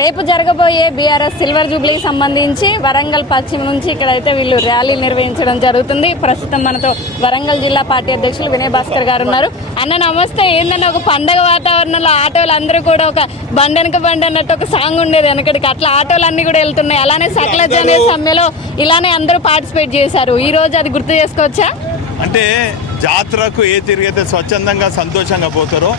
రేపు జరగబోయే BRS silver జూబ్లీకి సంబంధించి వరంగల్ పశ్చిమ నుంచి ఇక్కడైతే వీళ్ళు ర్యాలీ నిర్వహించడం జరుగుతుంది. ప్రస్తుతం మనతో వరంగల్ జిల్లా పార్టీ అధ్యక్షులు వినయ్ భాస్కర్ గారు ఉన్నారు. అన్న నమస్తే. ఏంటన్న ఒక పండగ వాతావరణంలో ఆటోలు అందరూ కూడా ఒక బండెనక బండి అన్నట్టు ఒక సాంగ్ ఉండేది వెనకటికి. అట్లా ఆటోలు అన్ని కూడా వెళ్తున్నాయి. అలానే సకల జనే సమ్మెలో ఇలానే అందరూ పార్టిసిపేట్ చేశారు. ఈ రోజు అది గుర్తు చేసుకోవచ్చా? అంటే జాతరకు ఏ తిరిగైతే స్వచ్ఛందంగా సంతోషంగా పోతారో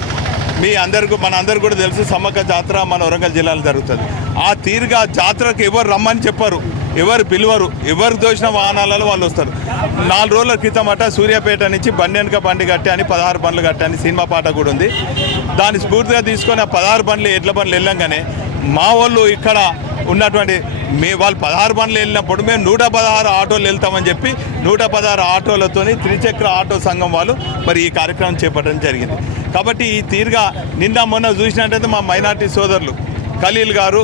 మీ అందరికీ మన అందరు కూడా తెలుసు సమ్మక్క జాతర మన వరంగల్ జిల్లాలో జరుగుతుంది. ఆ తీరుగా జాతరకు ఎవరు రమ్మని చెప్పరు ఎవరు పిలువరు ఎవరు దోషిన వాహనాలలో వాళ్ళు వస్తారు. నాలుగు రోజుల క్రితం అట సూర్యాపేట నుంచి బండి వెనుక బండి కట్టి అని పదహారు బండ్లు కట్టి అని సినిమా పాట కూడా ఉంది. దాన్ని స్ఫూర్తిగా తీసుకొని ఆ పదహారు బండ్లు ఎడ్ల బండ్లు వెళ్ళంగానే మా వాళ్ళు ఇక్కడ ఉన్నటువంటి మే వాళ్ళు పదహారు బండ్లు వెళ్ళినప్పుడు మేము నూట పదహారు ఆటోలు వెళ్తామని చెప్పి నూట పదహారు ఆటోలతోని త్రిచక్ర ఆటో సంఘం వాళ్ళు మరి ఈ కార్యక్రమం చేపట్టడం జరిగింది. కాబట్టి ఈ తీరుగా నిన్న మొన్న చూసినట్టయితే మా మైనార్టీ సోదరులు ఖలీల్ గారు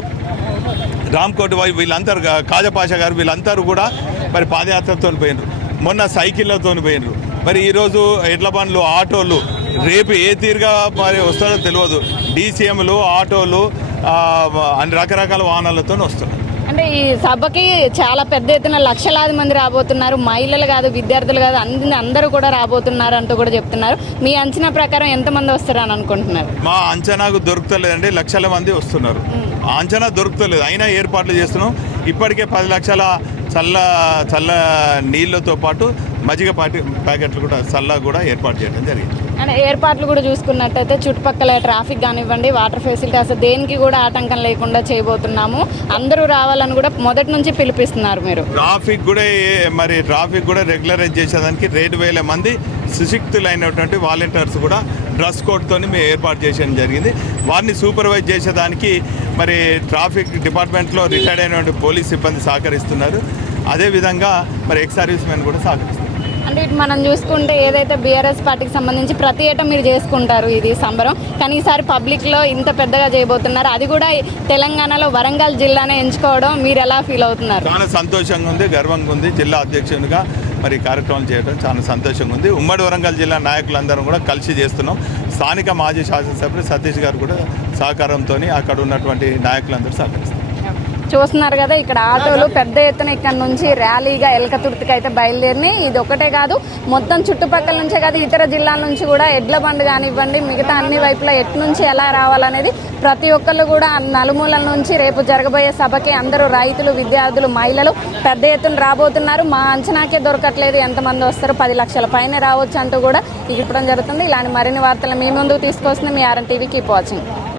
రామ్కోట్ వై వీళ్ళందరూ కాజపాష కాజపాషా గారు వీళ్ళందరూ కూడా మరి పాదయాత్రతో పోయినరు. మొన్న సైకిళ్ళతో పోయినరు. మరి ఈరోజు ఎడ్ల బండ్లు ఆటోలు రేపు ఏ తీరుగా మరి వస్తారో తెలియదు. డీసీఎంలు ఆటోలు అన్ని రకరకాల వాహనాలతో వస్తున్నారు. అంటే ఈ సభకి చాలా పెద్ద ఎత్తున లక్షలాది మంది రాబోతున్నారు. మహిళలు కాదు విద్యార్థులు కాదు అంది అందరూ కూడా రాబోతున్నారు అంటూ కూడా చెప్తున్నారు. మీ అంచనా ప్రకారం ఎంతమంది వస్తారని అనుకుంటున్నారు? మా అంచనాకు దొరుకుతలేదండి లక్షల మంది వస్తున్నారు. అంచనా దొరుకుతలేదు. అయినా ఏర్పాట్లు చేస్తున్నాం. ఇప్పటికే పది లక్షల చల్ల చల్ల నీళ్ళతో పాటు మజ్జిగ పాటి ప్యాకెట్లు కూడా చల్ల కూడా ఏర్పాటు చేయడం జరిగింది. అండ్ ఏర్పాట్లు కూడా చూసుకున్నట్టయితే చుట్టుపక్కల ట్రాఫిక్ కానివ్వండి వాటర్ ఫెసిలిటీ అసలు దేనికి కూడా ఆటంకం లేకుండా చేయబోతున్నాము. అందరూ రావాలని కూడా మొదటి నుంచి పిలిపిస్తున్నారు మీరు. ట్రాఫిక్ కూడా మరి ట్రాఫిక్ కూడా రెగ్యులరైజ్ చేసేదానికి రెండు వేల మంది సుశిక్తులైనటువంటి వాలంటీర్స్ కూడా డ్రెస్ కోడ్తోని మేము ఏర్పాటు చేయడం జరిగింది. వారిని సూపర్వైజ్ చేసేదానికి మరి ట్రాఫిక్ డిపార్ట్మెంట్లో రిటైర్డ్ అయినటువంటి పోలీస్ సిబ్బంది సహకరిస్తున్నారు. అదేవిధంగా మరి ఎక్స్ సర్వీస్ మెన్ కూడా సహకరిస్తున్నారు. అంటే ఇటు మనం చూసుకుంటే ఏదైతే బీఆర్ఎస్ పార్టీకి సంబంధించి ప్రతి ఏటా మీరు చేసుకుంటారు ఇది సంబరం. కానీ ఈసారి పబ్లిక్లో ఇంత పెద్దగా చేయబోతున్నారు. అది కూడా తెలంగాణలో వరంగల్ జిల్లానే ఎంచుకోవడం మీరు ఎలా ఫీల్ అవుతున్నారు? చాలా సంతోషంగా ఉంది గర్వంగా ఉంది. జిల్లా అధ్యక్షునిగా మరి కార్యక్రమం చేయడం చాలా సంతోషంగా ఉంది. ఉమ్మడి వరంగల్ జిల్లా నాయకులందరం కూడా కలిసి చేస్తున్నాం. స్థానిక మాజీ శాసనసభ్యులు సతీష్ గారు కూడా సహకారంతో అక్కడ ఉన్నటువంటి నాయకులందరూ సహకరిస్తారు చూస్తున్నారు కదా ఇక్కడ ఆటోలు పెద్ద ఎత్తున ఇక్కడ నుంచి ర్యాలీగా ఎలకతుర్తికి అయితే బయలుదేరినాయి. ఇది ఒకటే కాదు మొత్తం చుట్టుపక్కల నుంచే కాదు ఇతర జిల్లాల నుంచి కూడా ఎడ్ల బండి కానివ్వండి మిగతా అన్ని వైపులా ఎటు నుంచి ఎలా రావాలనేది ప్రతి ఒక్కళ్ళు కూడా నలుమూలల నుంచి రేపు జరగబోయే సభకి అందరూ రైతులు విద్యార్థులు మహిళలు పెద్ద ఎత్తున రాబోతున్నారు. మా అంచనాకే దొరకట్లేదు ఎంతమంది వస్తారు పది లక్షల పైన రావచ్చు అంటూ కూడా ఇవ్వడం జరుగుతుంది. ఇలాంటి మరిన్ని వార్తలు మీ ముందుకు తీసుకొస్తుంది మీ R N TV. Keep watching.